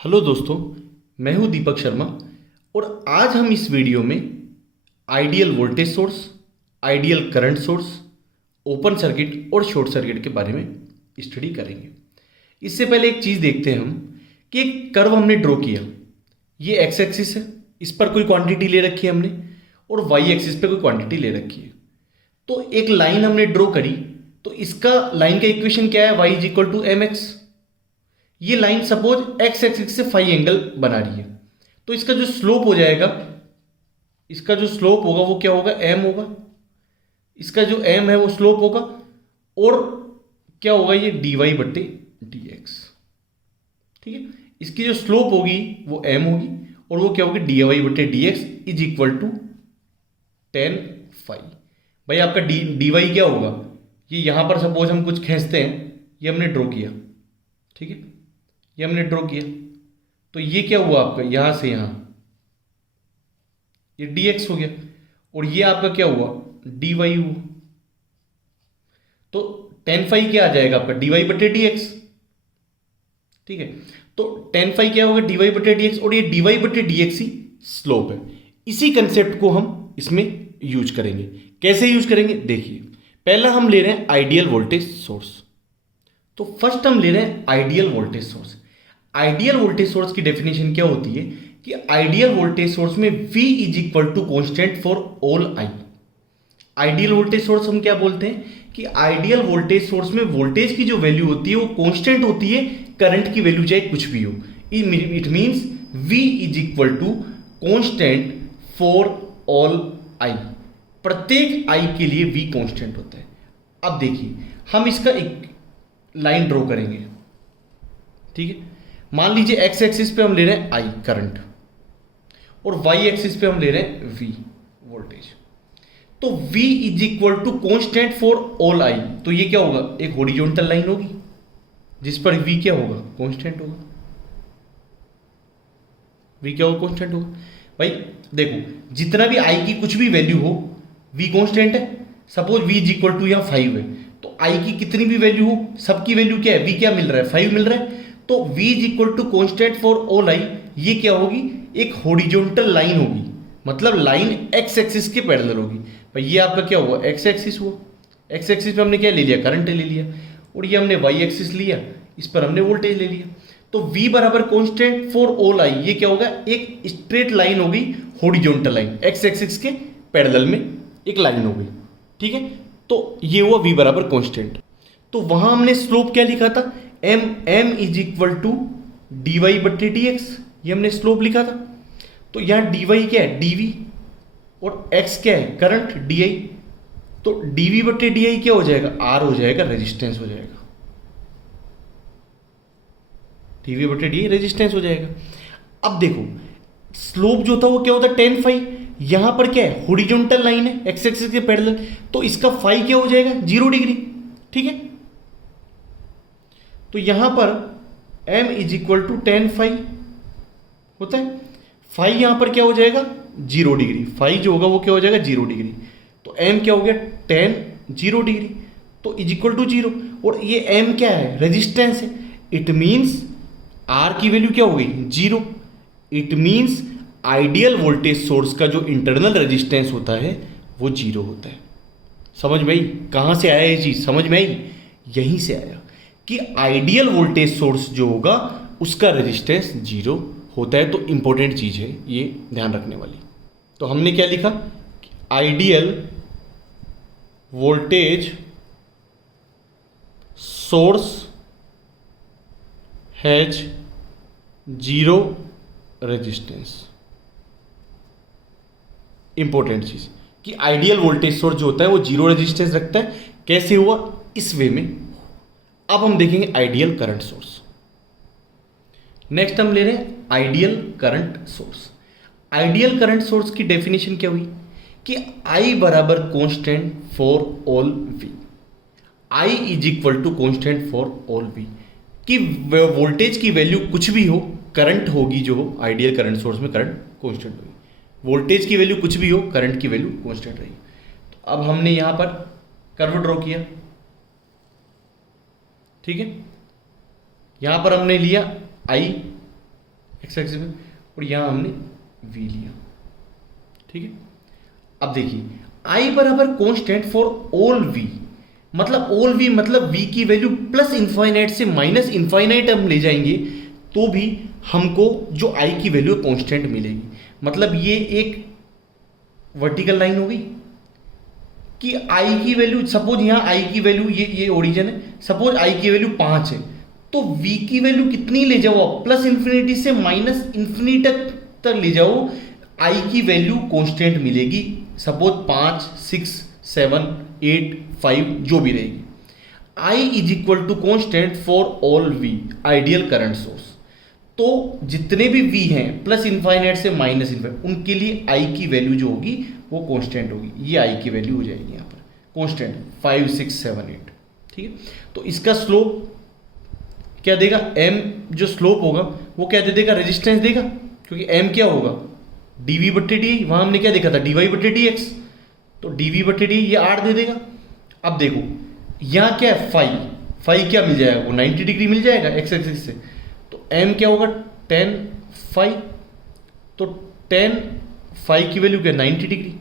Hello दोस्तों, मैं हूं दीपक शर्मा और आज हम इस वीडियो में ideal voltage source, ideal current source, open circuit और शॉर्ट सर्किट के बारे में स्टडी करेंगे। इससे पहले एक चीज़ देखते हैं हम कि एक कर्व हमने ड्रॉ किया। ये एक्स एक्सिस है, इस पर कोई क्वांटिटी ले रखी है हमने और वाई एक्सिस पे कोई क्वांटिटी ले रखी है। तो एक लाइन हमने ड्रॉ करी, तो इसका लाइन का इक्वेशन क्या है? Y is equal to M X. ये लाइन सपोज एक्स एक्सिस से फाई एंगल बना रही है, तो इसका जो स्लोप हो जाएगा, इसका जो स्लोप होगा वो क्या होगा? एम होगा। इसका जो एम है वो स्लोप होगा और क्या होगा? ये डी वाई बट्टे डी एक्स। ठीक है, इसकी जो स्लोप होगी वो एम होगी और वो क्या होगी? डी वाई बट्टे D X is equal to tan phi. भाई आपका डी वाई क्या होगा? ये यहां पर सपोज हम कुछ खींचते हैं, ये हमने ड्रॉ किया। ठीक है, ये हमने ड्रॉ किया, तो ये क्या हुआ आपका? यहां से यहां ये dx हो गया और ये आपका क्या हुआ? dy हुआ। तो टेन फाई क्या आ जाएगा आपका? dy बटे dx। ठीक है, तो टेन फाई क्या होगा? dy बटे dx और ये dy बटे dx ही स्लोप है। इसी कंसेप्ट को हम इसमें यूज करेंगे। कैसे यूज करेंगे देखिए। पहला हम ले रहे हैं आइडियल वोल्टेज सोर्स। तो फर्स्ट हम ले रहे हैं ideal voltage source. Ideal voltage source की डेफिनेशन क्या होती है कि आइडियल वोल्टेज सोर्स में V is equal to constant for all I। Ideal voltage source हम क्या बोलते हैं कि आइडियल वोल्टेज सोर्स में वोल्टेज की जो वैल्यू होती है वो कांस्टेंट होती है, करंट की वैल्यू चाहे कुछ भी हो। It means V is equal to constant for all I। प्रत्येक I के लिए V कांस्टेंट होता है। अब देखिए, हम इसका एक लाइन ड्रॉ करेंगे। ठीक है, मान लीजिए एक्स एक्सिस पे हम ले रहे हैं आई करंट और वाई एक्सिस पे हम ले रहे हैं वी वोल्टेज। तो V is equal to constant for all I, तो ये क्या होगा? एक हॉरिजॉन्टल लाइन होगी जिस पर V क्या होगा? कॉन्स्टेंट होगा। V क्या होगा? कॉन्स्टेंट होगा। भाई देखो, जितना भी I की कुछ भी वैल्यू हो, V कॉन्स्टेंट है। Suppose V is equal to यहाँ 5 है, तो I की कितनी भी वैल्यू हो, सबकी वैल्यू क्या है? V क्या मिल रहा है? 5 मिल रहा है। तो V is equal to constant for all I, ये क्या होगी? एक हॉरिजॉन्टल लाइन होगी, मतलब लाइन एक्स एक्सिस के पैरेलल होगी। भाई ये आपका क्या हुआ? एक्स एक्सिस हुआ। एक्स एक्सिस पे हमने क्या ले लिया? करंट ले लिया। और ये हमने वाई एक्सिस लिया, इस पर हमने वोल्टेज ले लिया। तो V बराबर कॉन्स्टेंट फॉर ऑल आई, ये क्या होगा? एक स्ट्रेट लाइन होगी, हॉरिजॉन्टल लाइन, एक्स एक्सिस के पैरेलल में एक लाइन हो गई। ठीक है, तो ये हुआ V बराबर कॉन्स्टेंट। तो वहां हमने स्लोप क्या लिखा था? m is equal to D Y बट्टे डी एक्स, ये हमने स्लोप लिखा था। तो यहां डी वाई क्या है? dv और x क्या है? Current di। तो dv बट्टे di क्या हो जाएगा? r हो जाएगा, रेजिस्टेंस हो जाएगा। dv बट्टे di रेजिस्टेंस हो जाएगा। अब देखो, स्लोप जो था वो क्या होता है? Tan phi. यहां पर क्या है? हॉरिजॉन्टल लाइन है एक्स एक्सिस के पैरेलल, तो इसका फाई क्या हो जाएगा? 0 डिग्री। ठीक है, तो यहां पर m is equal to tan phi होता है। फाई यहां पर क्या हो जाएगा? 0 डिग्री। फाई जो होगा वो क्या हो जाएगा? 0 डिग्री। तो m क्या हो गया? 0 डिग्री, तो इज इक्वल टू 0। और ये m क्या है? रेजिस्टेंस है। इट मीन्स r की वैल्यू क्या हो गई? 0। It means ideal voltage source का जो इंटरनल रेजिस्टेंस होता है वो 0 होता है। समझ में आई? कहां से आया ये चीज? समझ में आई? यहीं से आया कि आइडियल वोल्टेज सोर्स जो होगा उसका रेजिस्टेंस 0 होता है। तो इंपॉर्टेंट चीज है ये, ध्यान रखने वाली। तो हमने क्या लिखा? Ideal voltage source has 0 resistance. Important चीज कि आइडियल वोल्टेज सोर्स जो होता है वो 0 रेजिस्टेंस रखता है। कैसे हुआ? इस वे में। अब हम देखेंगे आइडियल करंट सोर्स। नेक्स्ट हम ले रहे हैं ideal current source. Ideal current source की डेफिनेशन क्या हुई कि I बराबर constant for all V। I is equal to constant for all V, कि वोल्टेज की वैल्यू कुछ भी हो, करंट होगी जो हो, आइडियल करंट सोर्स में करंट कांस्टेंट होगी। वोल्टेज की वैल्यू कुछ भी हो, करंट की वैल्यू कांस्टेंट रहेगी। तो अब हमने यहां पर कर्व ड्रॉ किया। ठीक है, यहां पर हमने लिया I एक्स एक्सिस में, और यहाँ हमने वी लिया, ठीक है। अब देखिए आई बराबर कांस्टेंट फॉर ऑल वी, मतलब ऑल वी मतलब वी की वैल्यू प्लस इनफाइनाइट से माइनस इनफाइनाइट हम ले जाएंगे तो भी हमको जो आई की वैल्यू कांस्टेंट मिलेगी। मतलब ये एक वर्टिकल लाइन हो गई कि आई की वैल्यू, सपोज यहाँ आई की वैल्यू ये ओरिजिन है, सपोज आई की वैल्यू 5 है, तो वी की वैल्यू कितनी ले जाओ आप, प्लस इन्फिनिटी से माइनस इन्फिनिटी तक ले जाओ, आई की वैल्यू कांस्टेंट मिलेगी। सपोज 5, 6, 7, 8, 5 जो भी रहेगी। I is equal to constant for all V ideal current source. तो जितने भी वी हैं प्लस इनफाइनाइट से माइनस इनफाइनाइट, उनके लिए आई की वैल्यू जो होगी वो कांस्टेंट होगी। ये आई की वैल्यू हो जाएगी यहाँ पर कांस्टेंट 5, 6, 7, 8, ठीक है। तो इसका स्लोप क्या देगा, एम जो स्लोप होगा वो क्या दे देगा, रेजिस्टेंस देगा, क्योंकि एम क्या होगा डीवी बट्टे डी, वहां हमने क्या देखा था डीवाई बट्टे डी एक्स, तो डीवी बट्टे डी ये आर दे देगा। अब देखो यहाँ क्या है फाई क्या मिल जाएगा, वो 90 डिग्री मिल जाएगा एक्स एक्सिस से, तो एम क्या होगा tan फाई, तो tan फाई की वैल्यू क्या 90 डिग्री,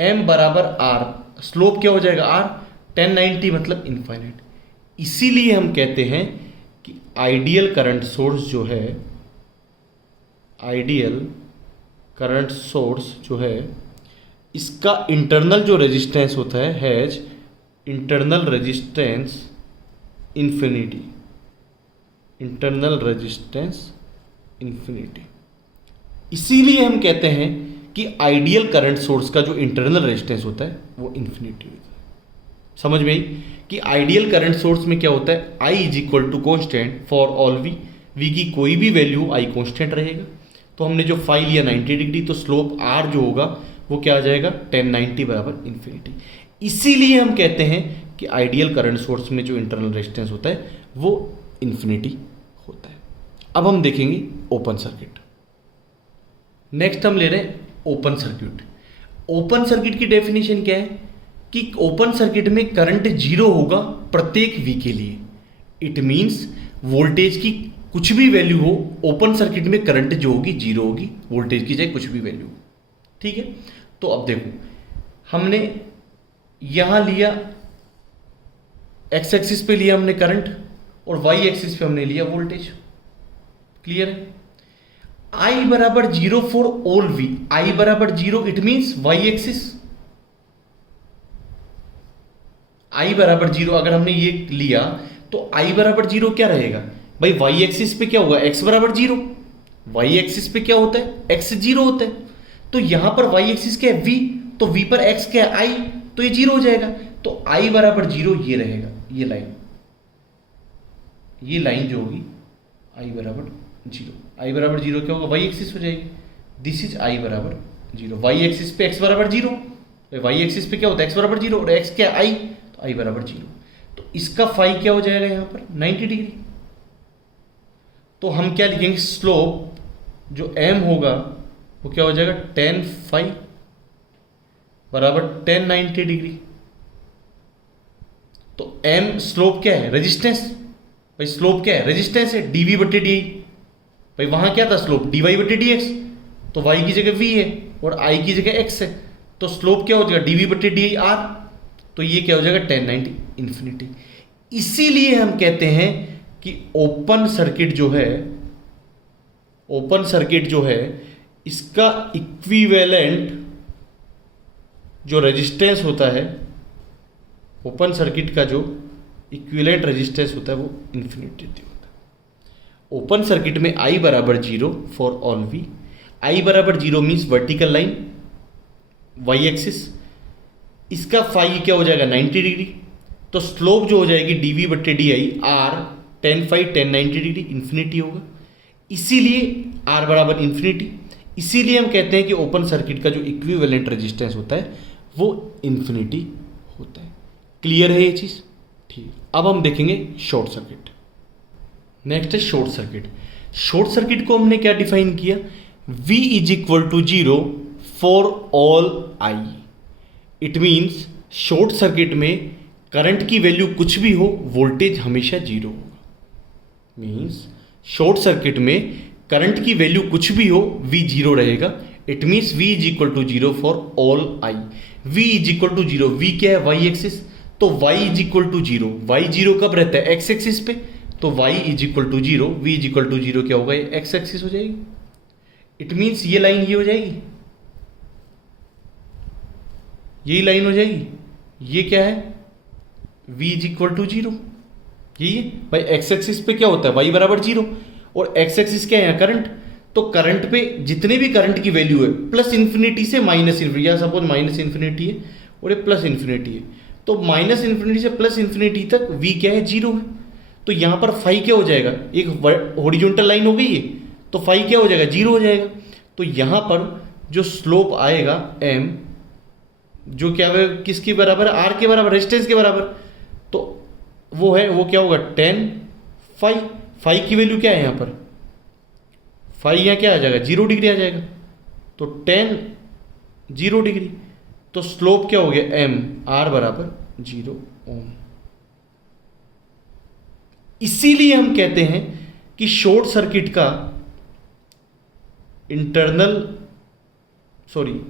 एम बराबर आर, स्लोप क्या हो जाएगा आर, tan 90 मतलब इनफाइनाइट। इसीलिए हम कहते हैं कि आइडियल करंट सोर्स जो है, आइडियल करंट सोर्स जो है इसका इंटरनल जो रेजिस्टेंस होता है has internal resistance infinity, internal resistance infinity. इसीलिए हम कहते हैं कि आइडियल करंट सोर्स का जो इंटरनल रेजिस्टेंस होता है वो इन्फिनिटी होता है। समझ में आई कि आइडियल करंट सोर्स में क्या होता है, I is equal to constant for all V, V की कोई भी वैल्यू आई कॉन्स्टेंट रहेगा। तो हमने जो फाई लिया 90 डिग्री, तो स्लोप आर जो होगा वो क्या आ जाएगा tan 90 बराबर इन्फिनिटी। इसीलिए हम कहते हैं कि आइडियल करंट सोर्स में जो इंटरनल रेजिस्टेंस होता है वो इन्फिनिटी होता है। अब हम देखेंगे ओपन सर्किट। नेक्स्ट हम ले रहे हैं ओपन सर्किट। ओपन सर्किट की डेफिनेशन क्या है कि ओपन सर्किट में करंट जीरो होगा प्रत्येक वी के लिए। इट मीन्स वोल्टेज की कुछ भी वैल्यू हो, ओपन सर्किट में करंट जो होगी जीरो होगी, वोल्टेज की चाहे कुछ भी वैल्यू, ठीक है। तो अब देखो हमने यहां लिया एक्स एक्सिस पे लिया हमने करंट और वाई एक्सिस पे हमने लिया वोल्टेज, क्लियर है। आई बराबर zero for all V, I बराबर zero it means Y axis, I बराबर जीरो अगर हमने ये लिया तो आई बराबर जीरो क्या रहेगा भाई, वाई एक्सिस पे क्या होगा एक्स बराबर जीरो, वाई एक्सिस पे क्या होता है एक्स जीरो होता है, तो यहां पर वाई एक्सिस क्या है वी, तो वी पर एक्स क्या है आई, तो ये जीरो हो जाएगा। तो आई बराबर जीरो ये रहेगा, ये लाइन जो होगी आई बराबर जीरो, आई बराबर जीरो क्या होगा वाई एक्सिस हो जाएगी, दिस इज आई बराबर जीरो। वाई एक्सिस पे एक्स बराबर जीरो, वाई एक्सिस पे क्या होता है एक्स बराबर जीरो और एक्स क्या आई, तो आई बराबर जीरो। तो इसका फाई क्या हो जाएगा यहां पर 90 डिग्री। तो हम क्या लिखेंगे, स्लोप जो m होगा वो क्या हो जाएगा tan फाई बराबर tan 90 डिग्री। तो m स्लोप क्या है रेजिस्टेंस, भाई स्लोप क्या है रेजिस्टेंस है, dv बटे डी, भाई वहां क्या था स्लोप dy बटे dx, तो y की जगह v है और i की जगह x है, तो स्लोप क्या हो जाएगा dv बटे डी r, तो ये क्या हो जाएगा tan 90 इन्फिनिटी। इसीलिए हम कहते हैं कि ओपन सर्किट जो है इसका इक्विवेलेंट जो रेजिस्टेंस होता है, ओपन सर्किट का जो इक्विवेलेंट रेजिस्टेंस होता है वो इन्फिनिटी होता है। ओपन सर्किट में I बराबर zero for all V, I बराबर zero means vertical line Y axis, इसका फाई क्या हो जाएगा 90 डिग्री, तो स्लोप जो हो जाएगी dv बट्टे D I R tan phi tan 90 degree infinity होगा। इसीलिए R बराबर इन्फिनिटी, इसीलिए हम कहते हैं कि ओपन सर्किट का जो इक्विवेलेंट रेजिस्टेंस होता है वो इन्फिनिटी होता है। क्लियर है ये चीज़, ठीक। अब हम देखेंगे शॉर्ट सर्किट। नेक्स्ट है शॉर्ट सर्किट। शॉर्ट सर्किट को हमने क्या डिफाइन किया, V is equal to zero for all I। It means short circuit में करंट की वैल्यू कुछ भी हो, वोल्टेज हमेशा जीरो होगा। मीन्स शॉर्ट सर्किट में करंट की वैल्यू कुछ भी हो V जीरो रहेगा। It means V is equal to zero for all I। V is equal to zero, V क्या है, y एक्सिस, तो y is equal to zero. y zero कब रहता है, x एक्सिस पे, तो y is equal to zero, v is equal to zero क्या होगा, ये x एक्सिस हो जाएगी। इट मीन्स ये लाइन ये हो जाएगी, यही लाइन हो जाएगी। ये क्या है, v is equal to zero, यही है भाई। x एक्सिस पे क्या होता है, y बराबर जीरो, और x एक्सिस क्या है, करंट। तो करंट पे जितने भी करंट की वैल्यू है प्लस इन्फिनिटी से माइनस इन्फिनिटी, या सपोज माइनस इन्फिनिटी है और ये प्लस इन्फिनिटी है, तो माइनस इन्फिनिटी से प्लस इन्फिनिटी तक v क्या है, जीरो है। तो यहां पर फाई क्या हो जाएगा, एक हॉरिजॉन्टल लाइन हो गई है, तो फाई क्या हो जाएगा, जीरो हो जाएगा। तो यहां पर जो स्लोप आएगा m, जो क्या है, किसके बराबर है, r के बराबर, रेजिस्टेंस के बराबर, तो वो है, वो क्या होगा, 10 फाई। फाई की वैल्यू क्या है यहां पर, फाई यहाँ क्या आ जाएगा, 0 डिग्री आ जाएगा, तो 10 0 डिग्री, तो स्लोप क्या हो गया, m, r बराबर 0 ओम। इसीलिए हम कहते हैं कि शॉर्ट सर्किट का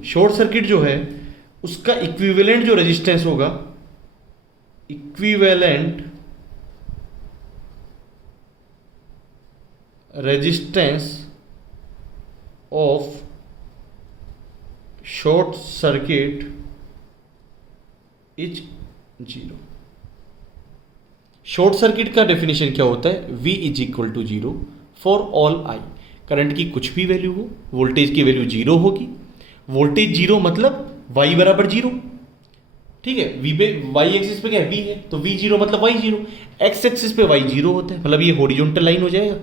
शॉर्ट सर्किट जो है उसका इक्विवेलेंट जो रेजिस्टेंस होगा, equivalent resistance of short circuit is zero. Short circuit का डेफिनेशन क्या होता है, V is equal to zero for all I। Current की कुछ भी वैल्यू हो, वोल्टेज की वैल्यू जीरो होगी। वोल्टेज जीरो मतलब Y बराबर जीरो, ठीक है। V पे, Y एक्सिस पे क्या है, V है, तो V जीरो मतलब Y जीरो। X एक्सिस पे Y जीरो होता है, मतलब ये हॉरिजॉन्टल लाइन हो जाएगा,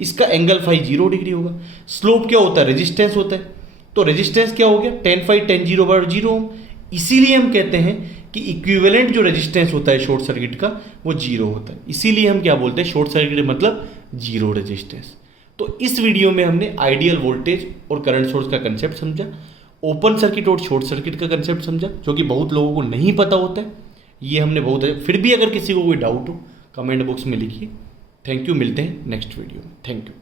इसका एंगल फाई 0 डिग्री होगा। स्लोप क्या होता है, रेजिस्टेंस होता है, तो रेजिस्टेंस क्या हो गया, 10 फाई 10 जीरो बराबर 0 ओम। इसीलिए हम कहते हैं कि इक्विवेलेंट जो रेजिस्टेंस होता है शॉर्ट सर्किट का वो 0 होता है। इसीलिए हम क्या बोलते हैं, शॉर्ट सर्किट मतलब 0 रेजिस्टेंस। तो इस वीडियो में हमने आइडियल वोल्टेज और करंट सोर्स का कंसेप्ट समझा, ओपन सर्किट और शॉर्ट सर्किट का कंसेप्ट समझा, जो कि बहुत लोगों को नहीं पता होता है, ये हमने बहुत। फिर भी अगर किसी को कोई डाउट हो कमेंट बॉक्स में लिखिए। थैंक यू, मिलते हैं नेक्स्ट वीडियो में। Thank you.